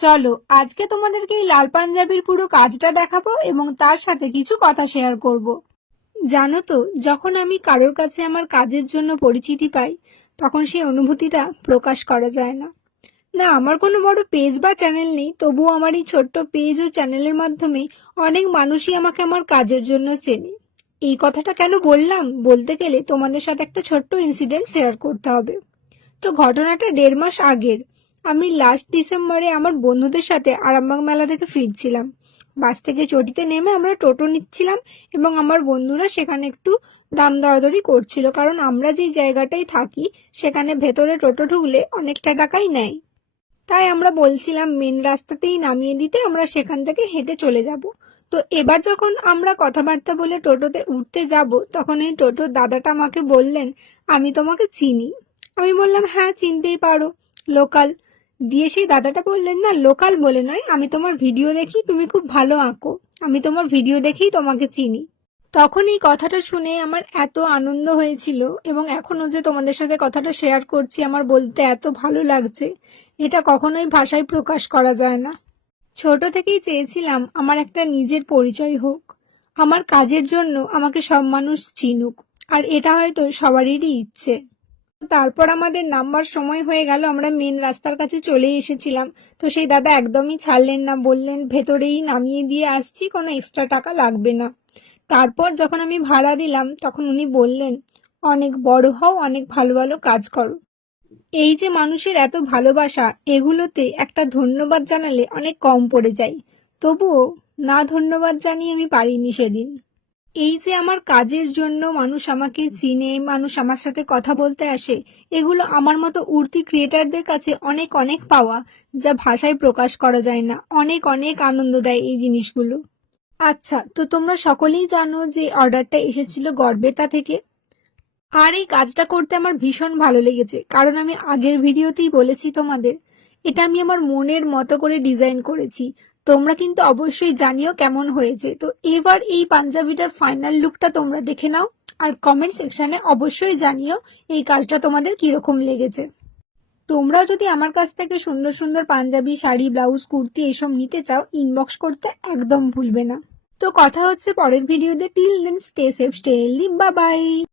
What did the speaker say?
চলো আজকে তোমাদেরকে এই লাল পাঞ্জাবির পুরো কাজটা দেখাবো এবং তার সাথে কিছু কথা শেয়ার করব। জানো তো, যখন আমি কারোর কাছে আমার কাজের জন্য পরিচিতি পাই তখন সেই অনুভূতিটা প্রকাশ করা যায় না। না, আমার কোনো বড় পেজ বা চ্যানেল নেই, তবুও আমার এই ছোট্ট পেজ ও চ্যানেলের মাধ্যমে অনেক মানুষই আমাকে আমার কাজের জন্য চেনে। এই কথাটা কেন বললাম, বলতে গেলে তোমাদের সাথে একটা ছোট্ট ইনসিডেন্ট শেয়ার করতে হবে। তো ঘটনাটা 1.5 মাস আগের। আমি লাস্ট ডিসেম্বরে আমার বন্ধুদের সাথে আরামবাগ মেলা থেকে ফিরছিলাম। বাস থেকে চটিতে নেমে আমরা টোটো নিচ্ছিলাম এবং আমার বন্ধুরা সেখানে একটু দাম দরাদরি করছিল, কারণ আমরা যেই জায়গাটায় থাকি সেখানে ভেতরে টোটো ঢুকলে অনেকটা টাকাই নেয়। তাই আমরা বলছিলাম মেন রাস্তাতেই নামিয়ে দিতে, আমরা সেখান থেকে হেঁটে চলে যাব। তো এবার যখন আমরা কথাবার্তা বলে টোটোতে উঠতে যাব তখন এই টোটোর দাদাটা আমাকে বললেন, আমি তোমাকে চিনি। আমি বললাম, হ্যাঁ চিনতেই পারো, লোকাল। দিয়ে সেই দাদাটা বললেন, না লোকাল বলে নয়, আমি তোমার ভিডিও দেখি, তুমি খুব ভালো আঁকো, আমি তোমার ভিডিও দেখেই তোমাকে চিনি। তখন এই কথাটা শুনে আমার এত আনন্দ হয়েছিল এবং এখনো যে তোমাদের সাথে কথাটা শেয়ার করছি আমার বলতে এত ভালো লাগছে, এটা কখনোই ভাষায় প্রকাশ করা যায় না। ছোট থেকেই চেয়েছিলাম আমার একটা নিজের পরিচয় হোক, আমার কাজের জন্য আমাকে সব মানুষ চিনুক, আর এটা হয়তো সবারই ইচ্ছে। তারপর আমাদের নামবার সময় হয়ে গেল, আমরা মেন রাস্তার কাছে চলে এসেছিলাম। তো সেই দাদা একদমই ছাড়লেন না, বললেন ভেতরেই নামিয়ে দিয়ে আসছি, কোনো এক্সট্রা টাকা লাগবে না। তারপর যখন আমি ভাড়া দিলাম তখন উনি বললেন, অনেক বড় হও, অনেক ভালো ভালো কাজ করো। এই যে মানুষের এত ভালোবাসা, এগুলোতে একটা ধন্যবাদ জানালে অনেক কম পড়ে যায়। তবুও না ধন্যবাদ জানিয়ে আমি পারিনি সেদিন। এই যে আমার কাজের জন্য মানুষ আমাকে চিনে, মানুষ আমার সাথে কথা বলতে আসে, এগুলো আমার মতো উঠতি ক্রিয়েটারদের কাছে অনেক অনেক পাওয়া, যা ভাষায় প্রকাশ করা যায় না। অনেক অনেক আনন্দ দেয় এই জিনিসগুলো। আচ্ছা, তো তোমরা সকলেই জানো যে অর্ডারটা এসেছিল গড়বেতা থেকে। আর এই কাজটা করতে আমার ভীষণ ভালো লেগেছে, কারণ আমি আগের ভিডিওতেই বলেছি তোমাদের, এটা আমি আমার মনের মতো করে ডিজাইন করেছি। তোমরা কিন্তু অবশ্যই জানিও কেমন হয়েছে। তো এবার এই পাঞ্জাবিটার ফাইনাল লুকটা তোমরা দেখে নাও, আর কমেন্ট সেকশনে অবশ্যই জানিও এই কাজটা তোমাদের কিরকম লেগেছে। তোমরা যদি আমার কাছ থেকে সুন্দর সুন্দর পাঞ্জাবি, শাড়ি, ব্লাউজ, কুর্তি এসব নিতে চাও, ইনবক্স করতে একদম ভুলবে না। তো কথা হচ্ছে পরের ভিডিওতে। Till then stay safe, stay healthy, bye by.